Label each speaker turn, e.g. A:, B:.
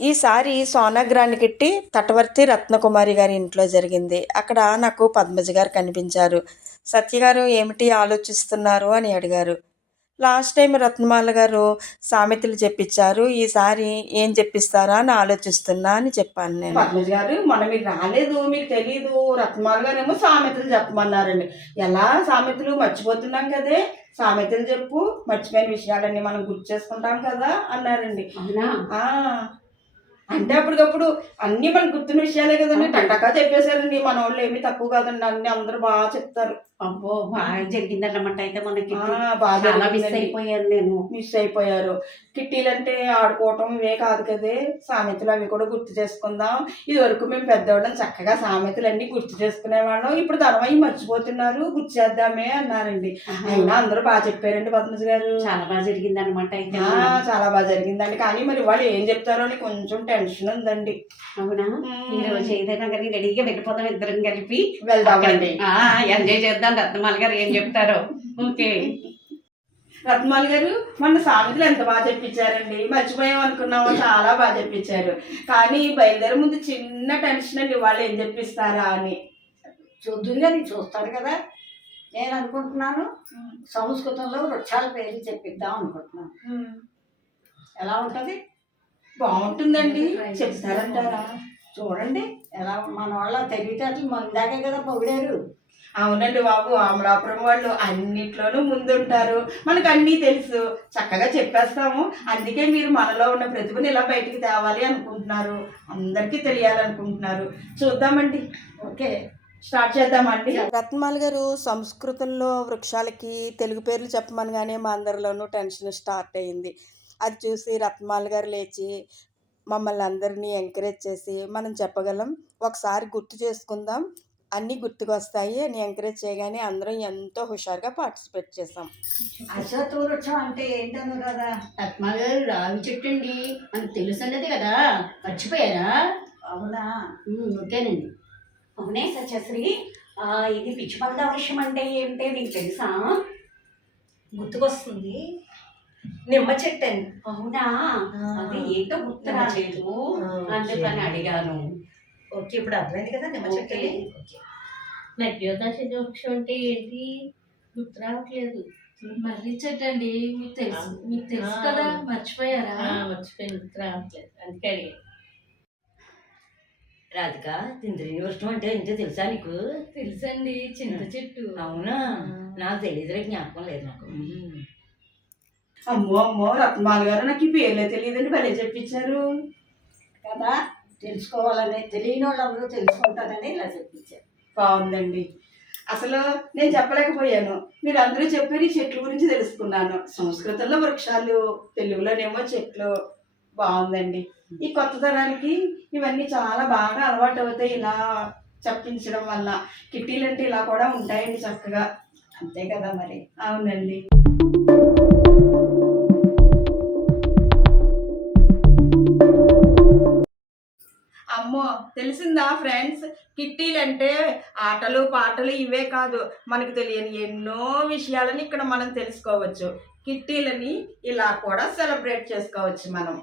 A: ఈసారి సోనాగ్రాన్ని కిట్టి తటవర్తి రత్నకుమారి గారి ఇంట్లో జరిగింది. అక్కడ నాకు పద్మజ గారు కనిపించారు. సత్య గారు ఏమిటి ఆలోచిస్తున్నారు అని అడిగారు. లాస్ట్ టైం రత్నమాల గారు సామెతలు చెప్పించారు. ఈసారి ఏం చెప్పిస్తారా అని ఆలోచిస్తున్నా అని చెప్పాను నేను.
B: పద్మజ గారు మన మీరు రాలేదు మీకు తెలీదు. రత్మాల గారు ఏమో సామెతలు చెప్పమన్నారండి. ఎలా సామెతలు? మర్చిపోతున్నాం కదే. సామెతలు చెప్పు. మర్చిపోయిన విషయాలన్నీ మనం గుర్తు చేసుకుంటాం కదా అన్నారండి.
C: అవునా?
B: ఆ. అంటే అప్పటికప్పుడు అన్ని మనకు గుర్తున్న విషయాలే కదండి. టంటకా చెప్పేశారండి. మన వాళ్ళు ఏమీ తక్కువ కాదండి. అన్ని అందరూ బాగా చెప్తారు.
C: అబ్బో బాగా జరిగిందన్నమాట. అయితే మనకి
B: బాగా
C: మిస్. అయిపోయాను నేను.
B: మిస్ అయిపోయారు. కిట్టీలు అంటే ఆడుకోవటం ఇవే కాదు కదే. సామెతలు అవి కూడా గుర్తు చేసుకుందాం. ఇది వరకు మేము పెద్దవాళ్ళం చక్కగా సామెతలు అన్ని గుర్తు చేసుకునేవాళ్ళం. ఇప్పుడు తర్వాత మర్చిపోతున్నారు. గుర్తు చేద్దామే అన్నారండి. అయినా అందరూ బాగా చెప్పారండి పద్మజ గారు.
C: చాలా బాగా జరిగిందన్నమాట అయితే.
B: ఆ, చాలా బాగా జరిగిందండి. కానీ మరి వాళ్ళు ఏం చెప్తారో అని కొంచెం టెన్షన్ ఉందండి.
C: అవునా? ఈ రోజు ఏదైనా కానీ రెడీగా వెళ్ళిపోదాం ఇద్దరం కలిపి.
B: వెళ్దామండి.
C: ఎంజాయ్ చేద్దాం. రత్నమాల గారు ఏం చెప్తారో. ఓకే.
B: రత్మాల్ గారు మొన్న సామెతలు ఎంత బాగా చెప్పించారండి. మర్చిపోయాం అనుకున్నాము చాలా బాగా చెప్పించారు. కానీ బయలుదేరే ముందు చిన్న టెన్షన్ అండి వాళ్ళు ఏం చెప్పిస్తారా అని.
D: చూద్దురు కానీ చూస్తారు కదా. నేను అనుకుంటున్నాను సంస్కృతంలో వృక్షాల పేర్లు చెప్పిద్దాం అనుకుంటున్నాను. ఎలా ఉంటుంది?
B: బాగుంటుందండి. చెప్తారంటారా?
D: చూడండి ఎలా మన వాళ్ళ తెలివితేటలు మన దాకే కదా పొగిడారు.
B: అవునండి బాబు అమలాపురం వాళ్ళు అన్నిట్లోనూ ముందుంటారు. మనకు అన్నీ తెలుసు. చక్కగా చెప్పేస్తాము. అందుకే మీరు మనలో ఉన్న ప్రతిభను ఇలా బయటికి తేవాలి అనుకుంటున్నారు. అందరికీ తెలియాలనుకుంటున్నారు. చూద్దామండి.
D: ఓకే
B: స్టార్ట్ చేద్దామండి.
A: రత్నమాల గారు సంస్కృతంలో వృక్షాలకి తెలుగు పేర్లు చెప్పమనగానే మా అందరిలోనూ టెన్షన్ స్టార్ట్ అయింది. అది చూసి రత్నమాల గారు లేచి మమ్మల్ని అందరినీ ఎంకరేజ్ చేసి మనం చెప్పగలం. ఒకసారి గుర్తు చేసుకుందాం. అన్నీ గుర్తుకొస్తాయి అని ఎంకరేజ్ చేయగానే అందరం ఎంతో హుషారుగా పార్టిసిపేట్ చేసాం.
D: అశ్వత్థ వృక్షం అంటే ఏంటను కదా?
E: పద్మాగారు రావి చెట్టు అండి. మనకు తెలుసు అన్నది కదా? మర్చిపోయారా?
D: అవునా?
E: ఓకేనండి.
C: అవునే సత్యశ్రీ ఆ, ఇది పిచ్చిపంద వర్షం అంటే ఏంటో నీకు తెలుసా?
F: గుర్తుకొస్తుంది. నిమ్మ చెట్టు అండి.
C: అవునా? అది ఏంటో గుర్తు రాలేదు అందుకని అడిగాను.
F: ఓకే ఇప్పుడు అర్థమైంది కదా? నిమ్మ చెట్టు
C: ఓకే.
F: ఓకే.
G: మధ్యోదశ వృక్షం అంటే ఏంటి? గుర్తు రావట్లేదు.
H: మర్రి చెట్టు అండి మీకు తెలుసు మీకు తెలుసు. కదా? మర్చిపోయారా?
G: ఆ, మర్చిపోయి గుర్తు రావట్లేదు. అందుకే అడిగాను.
E: రాధిక తింద్రిని వృష్టం అంటే ఏంటో తెలుసా నీకు?
H: తెలుసండి. చింత చెట్టు.
E: అవునా? నాకు తెలియదు జ్ఞాపకం లేదు నాకు.
B: అమ్మో అమ్మో రత్మాల్ గారు నాకు ఈ పేర్లే తెలియదండి. భలే చెప్పించారు.
D: కదా? తెలుసుకోవాలని తెలియని వాళ్ళు ఎవరు తెలుసుకుంటారని ఇలా చెప్పించారు.
B: బాగుందండి. అసలు నేను చెప్పలేకపోయాను. మీరు అందరూ చెప్పారు ఈ చెట్ల గురించి తెలుసుకున్నాను. సంస్కృతంలో వృక్షాలు తెలుగులోనేమో చెట్లు. బాగుందండి. ఈ కొత్త తరానికి ఇవన్నీ చాలా బాగా అలవాటు అవుతాయి ఇలా చెప్పించడం వల్ల. కిట్టీలు అంటే ఇలా కూడా ఉంటాయండి చక్కగా.
D: అంతే కదా మరి?
B: అవునండి. తెలిసిందా ఫ్రెండ్స్? కిట్టీలు అంటే ఆటలు పాటలు ఇవే కాదు. మనకు తెలియని ఎన్నో విషయాలని ఇక్కడ మనం తెలుసుకోవచ్చు. కిట్టీలని ఇలా కూడా సెలబ్రేట్ చేసుకోవచ్చు మనం.